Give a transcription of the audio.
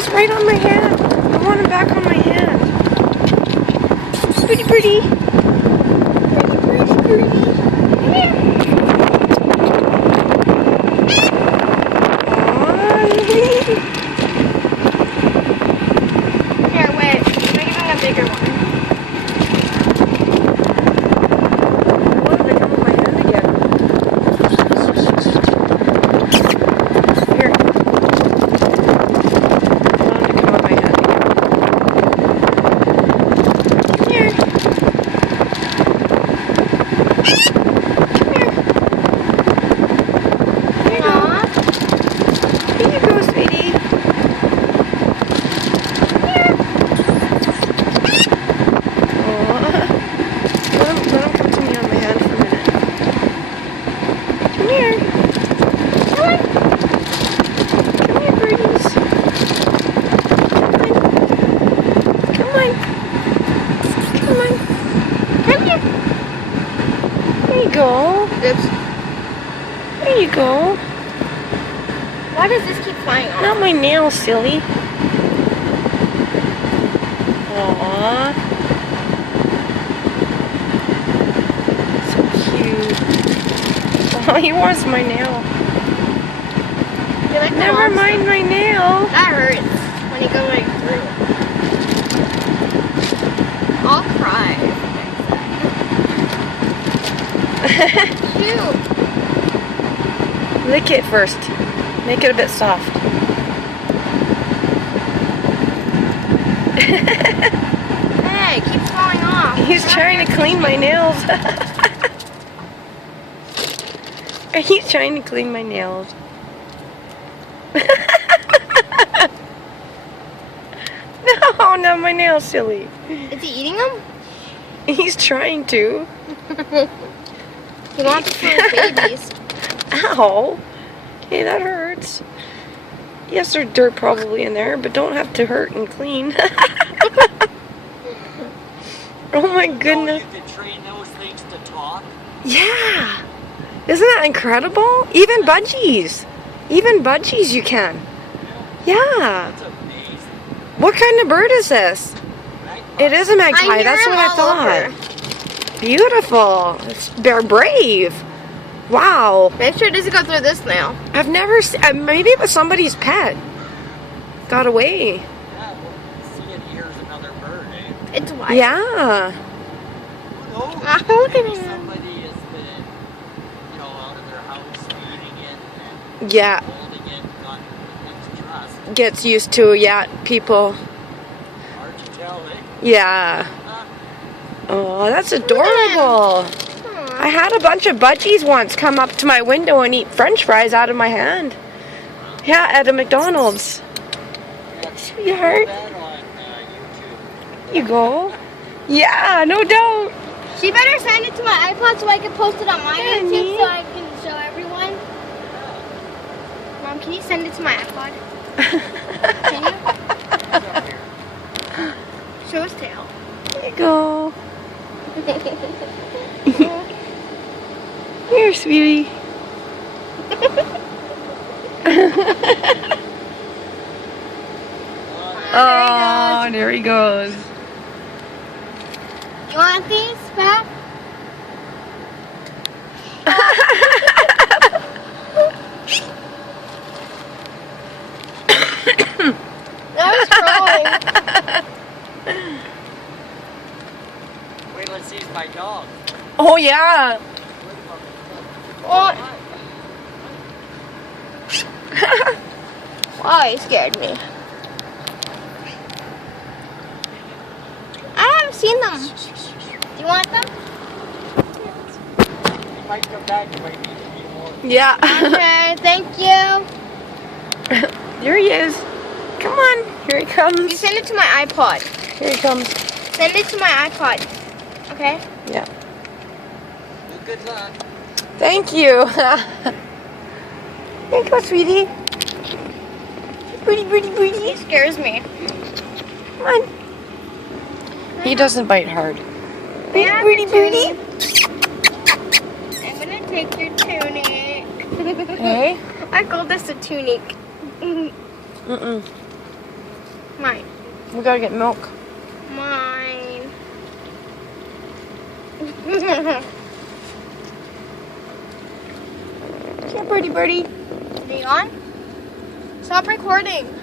was right on my hand. I want him back on my hand. Pretty, pretty. Pretty, pretty, pretty. Come here. Here, wait. I'm giving a bigger one. What did they come on my hand again? Here. There you go. Oops. There you go. Why does this keep flying off? Not my nail, silly. Aww. So cute. Oh, he wants my nail. You like Never mind my nail. That hurts when you go right through. I'll cry. Cute. Lick it first. Make it a bit soft. Hey, it keeps falling off. He's trying to clean my nails. He's trying to clean my nails. No, not my nails, silly. Is he eating them? He's trying to. He wants it for his babies. Ow. Okay, that hurts. Yes, there's dirt probably in there, but don't have to hurt and clean. Oh my goodness. You can train those things to talk. Yeah. Isn't that incredible? Even budgies. Even budgies you can. Yeah. That's amazing. What kind of bird is this? Magpie. It is a magpie. I hear That's him what I all thought. over. Beautiful. They're brave. Wow. Make sure it doesn't go through this nail. I've never seen. Maybe it was somebody's pet. Got away. Yeah, well, see it here's another bird, eh? It's white. Yeah. Who knows? Ah, look at Maybe him. somebody has been, out of their house feeding it and Yeah. holding it, got its trust. Gets used to, yeah, people. Hard to tell, eh? Yeah. Oh, that's adorable. I had a bunch of budgies once come up to my window and eat french fries out of my hand. Yeah, at a McDonald's. Sweetheart. That on YouTube. You go. Yeah, no doubt. She better send it to my iPod so I can post it on my Honey. YouTube so I can show everyone. Mom, can you send it to my iPod? Can you? Show his tail. There you go. Here, sweetie. Oh, there he goes. You want these back? That was crawling. Wait, let's see if my dog. Oh, yeah. Oh. Oh, he scared me. I haven't seen them. Do you want them? He might come back, he might need to be more. Yeah. Okay, thank you. There he is. Come on. Here he You comes. send it to my iPod. Here he comes. Send it to my iPod. Okay? Yeah. Well, good luck. Thank you. There you go, sweetie. Pretty, pretty, He pretty. scares me. Come on. He doesn't bite hard. Pretty, Yeah, pretty, pretty. I'm gonna take your tunic. Hey? I call this a tunic. Mm-mm. Mine. We gotta get milk. Mine. Yeah, birdie, birdie. Are you on? Stop recording.